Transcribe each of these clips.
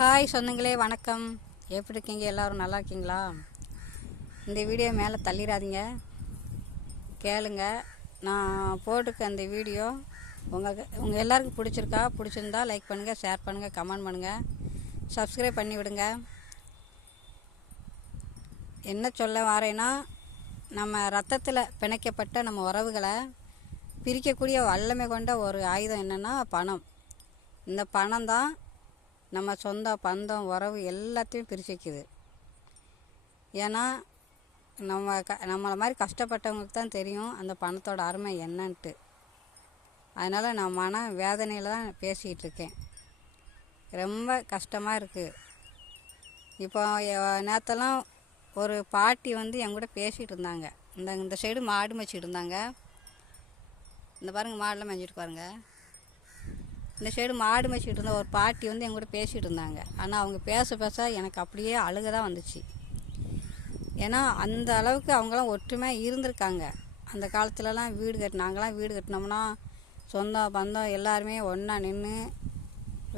Hi சொந்தங்களே, வணக்கம். எப்படி இருக்கீங்க? எல்லோரும் நல்லா இருக்கீங்களா? இந்த வீடியோ மேலே தள்ளிடாதீங்க, கேளுங்க. நான் போட்டிருக்க அந்த வீடியோ உங்கள் எல்லாருக்கும் பிடிச்சிருந்தா லைக் பண்ணுங்கள், ஷேர் பண்ணுங்கள், கமெண்ட் பண்ணுங்கள், சப்ஸ்கிரைப் பண்ணி விடுங்க. என்ன சொல்ல வரேன்னா, நம்ம ரத்தத்தில் பிணைக்கப்பட்ட நம்ம உறவுகளை பிரிக்கக்கூடிய வல்லமை கொண்ட ஒரு ஆயுதம் என்னென்னா பணம். இந்த பணம் தான் நம்ம சொந்த பந்தம் உறவு எல்லாத்தையும் பிரித்து வைக்குது. ஏன்னா நம்மளை மாதிரி கஷ்டப்பட்டவங்களுக்கு தான் தெரியும் அந்த பணத்தோட அருமை என்னன்ட்டு. அதனால் நான் மன வேதனையில் தான் பேசிக்கிட்டு இருக்கேன். ரொம்ப கஷ்டமாக இருக்குது. இப்போ நேற்றெல்லாம் ஒரு பாட்டி என் கூட பேசிகிட்டு இருந்தாங்க. இந்த சைடு மாடு மேய்ச்சிட்டு இருந்தாங்க. இந்த பாருங்கள், மாடெலாம் மேய்ச்சிட்டு பாருங்கள். இந்த சைடு மாடு மேய்ச்சிட்டு இருந்த ஒரு பாட்டி என் கூட பேசிகிட்டு இருந்தாங்க. ஆனால் அவங்க பேச பேச எனக்கு அப்படியே அழுக தான் வந்துச்சு. ஏன்னா அந்த அளவுக்கு அவங்களாம் ஒற்றுமையாக இருந்திருக்காங்க. அந்த காலத்துலலாம் நாங்களாம் வீடு கட்டினோம்னா சொந்தம் பந்தம் எல்லாருமே ஒன்றா நின்று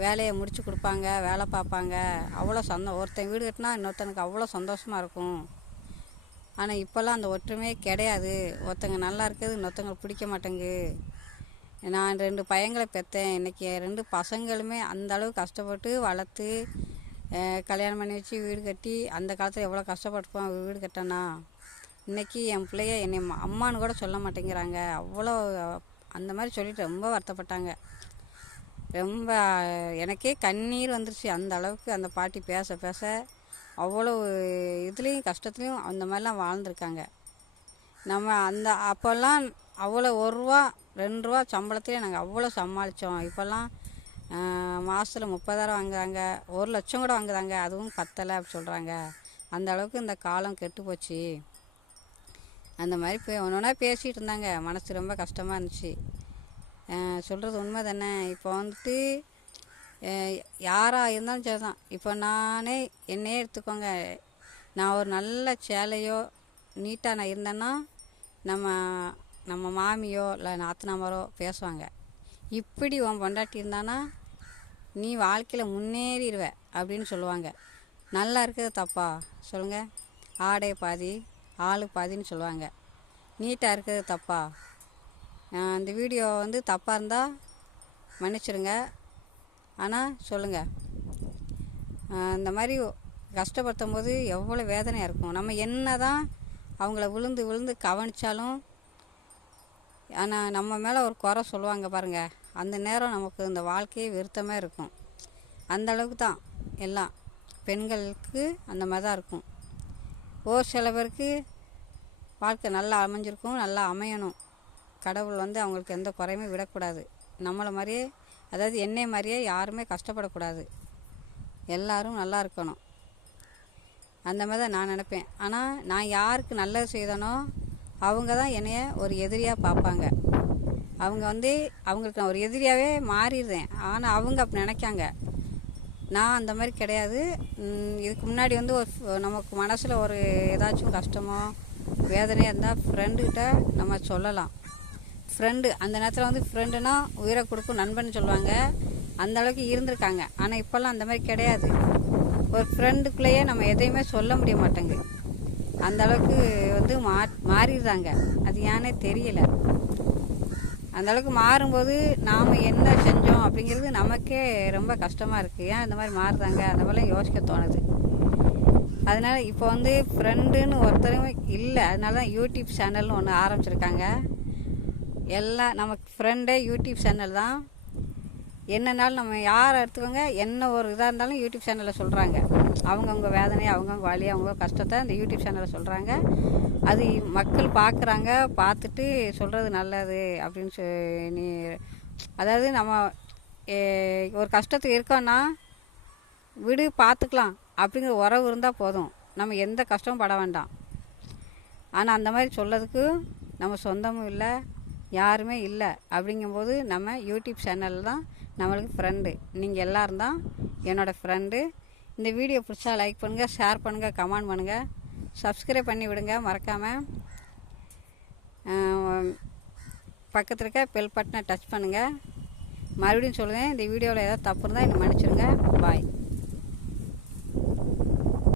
வேலையை முடித்து கொடுப்பாங்க, வேலை பார்ப்பாங்க. அவ்வளோ ஒருத்தன் வீடு கட்டினா இன்னொருத்தனுக்கு அவ்வளோ சந்தோஷமாக இருக்கும். ஆனால் இப்போல்லாம் அந்த ஒற்றுமையே கிடையாது. ஒருத்தங்க நல்லா இருக்குது, இன்னொருத்தங்களுக்கு பிடிக்க மாட்டேங்கு. நான் 2 பையங்களை பெற்றேன். இன்றைக்கி 2 பசங்களுமே அந்த அளவு கஷ்டப்பட்டு வளர்த்து கல்யாணம் பண்ணி வச்சு வீடு கட்டி, அந்த காலத்தில் எவ்வளோ கஷ்டப்பட்டுப்போம் வீடு கட்டனா. இன்றைக்கி என் பிள்ளைய என்னை அம்மானு கூட சொல்ல மாட்டேங்கிறாங்க. அவ்வளோ அந்த மாதிரி சொல்லிட்டு ரொம்ப வருத்தப்பட்டாங்க. ரொம்ப எனக்கே கண்ணீர் வந்துருச்சு. அந்த அளவுக்கு அந்த பாட்டி பேச பேச அவ்வளோ இதுலேயும் கஷ்டத்துலேயும் அந்த மாதிரிலாம் வாழ்ந்துருக்காங்க. நம்ம அப்போல்லாம் அவ்வளோ 1 ரூபா 2 ரூபா சம்பளத்திலே நாங்கள் அவ்வளோ சமாளித்தோம். இப்போல்லாம் மாதத்தில் 30,000 வாங்குறாங்க, 1 லட்சம் கூட வாங்குறாங்க. அதுவும் பத்தலை அப்படி சொல்கிறாங்க. அந்த அளவுக்கு இந்த காலம் கெட்டு போச்சு. அந்த மாதிரி ஒன்றா பேசிகிட்டு இருந்தாங்க. மனசு ரொம்ப கஷ்டமாக இருந்துச்சு. சொல்கிறது உண்மை தானே. இப்போ யாராக இருந்தாலும் சரி தான். இப்போ என்னையே எடுத்துக்கோங்க. நான் ஒரு நல்ல சேலையோ நீட்டாக நான் இருந்தேன்னா நம்ம மாமியோ இல்லை நாத்தனாமரோ பேசுவாங்க, இப்படி உன் பொண்டாட்டி இருந்தானா நீ வாழ்க்கையில் முன்னேறிடுவ அப்படின்னு சொல்லுவாங்க. நல்லா இருக்கிறது தப்பா சொல்லுங்கள்? ஆடை பாதி ஆளு பாதின்னு சொல்லுவாங்க. நீட்டாக இருக்கிறது தப்பா? இந்த வீடியோ தப்பாக இருந்தால் மன்னிச்சிடுங்க. ஆனால் சொல்லுங்கள், இந்த மாதிரி கஷ்டப்படுத்தும் போது எவ்வளோ வேதனையாக இருக்கும். நம்ம என்ன தான் அவங்கள விழுந்து விழுந்து கவனித்தாலும், ஆனால் நம்ம மேலே ஒரு குறை சொல்லுவாங்க பாருங்கள், அந்த நேரம் நமக்கு இந்த வாழ்க்கையே விருத்தமாக இருக்கும். அந்த அளவுக்கு தான் எல்லாம் பெண்களுக்கு அந்த மாதிரி தான் இருக்கும். சில பேருக்கு வாழ்க்கை நல்லா அமைஞ்சிருக்கும், நல்லா அமையணும். கடவுள் அவங்களுக்கு எந்த குறையுமே விடக்கூடாது. நம்மளை மாதிரியே, அதாவது என்னை மாதிரியே யாருமே கஷ்டப்படக்கூடாது. எல்லோரும் நல்லா இருக்கணும். அந்த மாதிரி தான் நான் நினப்பேன். ஆனால் நான் யாருக்கு நல்லது செய்தனோ அவங்க தான் என்னைய ஒரு எதிரியாக பார்ப்பாங்க. அவங்க அவங்களுக்கு நான் ஒரு எதிரியாகவே மாறிடுறேன். ஆனால் அவங்க அப்படி நினைக்காங்க. நான் அந்த மாதிரி கிடையாது. இதுக்கு முன்னாடி நமக்கு மனசில் ஒரு ஏதாச்சும் கஷ்டமோ வேதனையாக இருந்தால் ஃப்ரெண்டுக்கிட்ட நம்ம சொல்லலாம். ஃப்ரெண்டு அந்த நேரத்தில் ஃப்ரெண்டுனா உயிரை கொடுக்கும் நண்பன் சொல்லுவாங்க. அந்த அளவுக்கு இருந்திருக்காங்க. ஆனால் இப்போல்லாம் அந்த மாதிரி கிடையாது. ஒரு ஃப்ரெண்டுக்குள்ளேயே நம்ம எதையுமே சொல்ல முடிய மாட்டேங்குது. அந்த அளவுக்கு மாறிடுறாங்க. அது ஏன்னே தெரியல. அந்த அளவுக்கு மாறும்போது நாம் என்ன செஞ்சோம் அப்படிங்கிறது நமக்கே ரொம்ப கஷ்டமாக இருக்குது. ஏன் இந்த மாதிரி மாறுறாங்க அந்த மாதிரிலாம் யோசிக்க தோணுது. அதனால் இப்போ ஃப்ரெண்டுன்னு ஒருத்தருமே இல்லை. அதனால தான் யூடியூப் சேனல்னு ஒன்று ஆரம்பிச்சிருக்காங்க. எல்லாம் நமக்கு ஃப்ரெண்டே யூடியூப் சேனல் தான். என்னன்னாலும் நம்ம யாரை எடுத்துக்கோங்க, என்ன ஒரு இதாக இருந்தாலும் யூடியூப் சேனலில் சொல்கிறாங்க. அவங்கவுங்க வேதனையை, அவங்கவுங்க வலி, அவங்க கஷ்டத்தை இந்த யூடியூப் சேனலில் சொல்கிறாங்க. அது மக்கள் பார்க்குறாங்க. பார்த்துட்டு சொல்கிறது நல்லது அப்படின்னு அதாவது நம்ம ஒரு கஷ்டத்துக்கு இருக்கோன்னா விடு பார்த்துக்கலாம் அப்படிங்கிற உறவு இருந்தால் போதும். நம்ம எந்த கஷ்டமும் பட வேண்டாம். ஆனால் அந்த மாதிரி சொல்லதுக்கு நம்ம சொந்தமும் இல்லை, யாருமே இல்லை. அப்படிங்கும்போது நம்ம யூடியூப் சேனலில் தான் நம்மளுக்கு ஃப்ரெண்டு. நீங்கள் எல்லோரும் தான் என்னோடய ஃப்ரெண்டு. இந்த வீடியோ பிடிச்சா லைக் பண்ணுங்கள், ஷேர் பண்ணுங்கள், கமெண்ட் பண்ணுங்கள், சப்ஸ்கிரைப் பண்ணி விடுங்க மறக்காமல். பக்கத்தில் இருக்க பெல் பட்டனை டச் பண்ணுங்கள். மறுபடியும் சொல்லுவேன், இந்த வீடியோவில் ஏதாவது தப்பு இருந்தால் என்னை மன்னிச்சிடுங்க. பாய்.